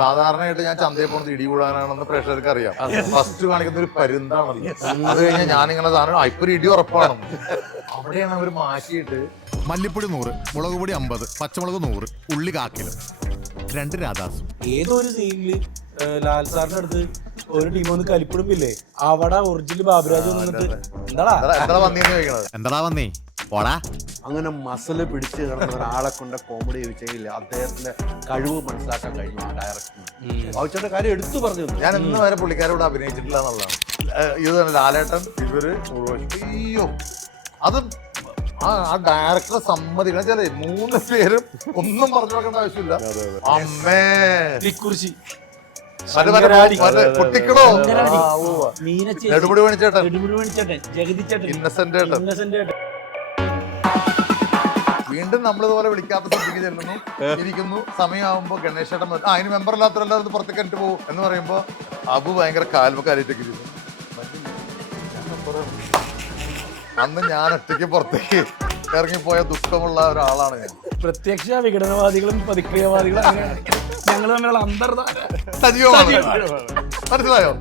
സാധാരണയായിട്ട് ഞാൻ ചന്തയിൽ പോകുന്നത് ഇടി കൂടാനാണെന്ന് പ്രേക്ഷകർക്ക് അറിയാം. ഫസ്റ്റ് കാണിക്കുന്ന ഒരു പരുന്താണല്ലോ. അത് കഴിഞ്ഞാൽ ഞാനിങ്ങനെ സാധനം ഇപ്പൊ ഒരു ഇടി ഉറപ്പാണ്. അവിടെയാണ് അവർ മാറ്റിയിട്ട് മല്ലിപ്പൊടി 100, മുളക് പൊടി 50, പച്ചമുളക് 100, ഉള്ളി 1/4 കിലോ, 2 രാധാസും. ഏതൊരു സീനില് ലാൽ സാറിന്റെ അടുത്ത് ഒരു ടീം വന്ന് കലിപ്പിടുമ്പില്ലേ, അവിടെ ഒറിജിനൽ ബാബുരാജ് വന്നിട്ട് എന്താടാ വന്നേ പോടാ. അങ്ങനെ മസല് പിടിച്ച് കിടന്ന ഒരാളെ കൊണ്ട് കോമഡി ചെയ്യില്ല. അദ്ദേഹത്തിന്റെ കഴിവ് മനസ്സിലാക്കാൻ കഴിഞ്ഞു ആ ഡയറക്ടറിന്. ബാബുച്ചേട്ടന്റെ കാര്യം എടുത്തു പറഞ്ഞു. ഞാൻ ഇന്ന് വരെ പുള്ളിക്കാരോട് അഭിനയിച്ചിട്ടില്ല എന്നുള്ളതാണ്. ഇത് തന്നെ ലാലേട്ടൻ, ഇവര് അയ്യോ അത് ആ ഡയറക്ടറെ സമ്മതിക്കണം. വെച്ചാലേ 3 പേരും ഒന്നും പറഞ്ഞു നോക്കേണ്ട ആവശ്യമില്ല. അമ്മേ പൊട്ടിക്കണോ, നെടുമുടി വേണിച്ചേട്ടൻ, ഇന്നസെന്റ് ചേട്ടൻ. വീണ്ടും നമ്മളിതുപോലെ വിളിക്കാത്ത സ്ഥിതിക്ക് ചെല്ലുന്നു, ഇരിക്കുന്നു. സമയമാകുമ്പോ ഗണേശ് ചേട്ടൻ അതിന് മെമ്പർ അല്ലാത്തവരെല്ലാവരും പുറത്തേക്ക് ഇട്ട് പോകും എന്ന് പറയുമ്പോ അബു ഭയങ്കര കാൽമക്കാലിട്ടേക്ക് ഇരുന്നു. അന്ന് ഞാൻ ഒറ്റയ്ക്ക് പുറത്തേക്ക് ഇറങ്ങിപ്പോയ ദുഃഖമുള്ള ഒരാളാണ് ഞാൻ. പ്രത്യക്ഷ വിഘടനവാദികളും പ്രതിക്രിയവാദികളും ഞങ്ങൾ തമ്മിലുള്ള അന്തർധാര സജീവമാണ്. മനസ്സിലായോ?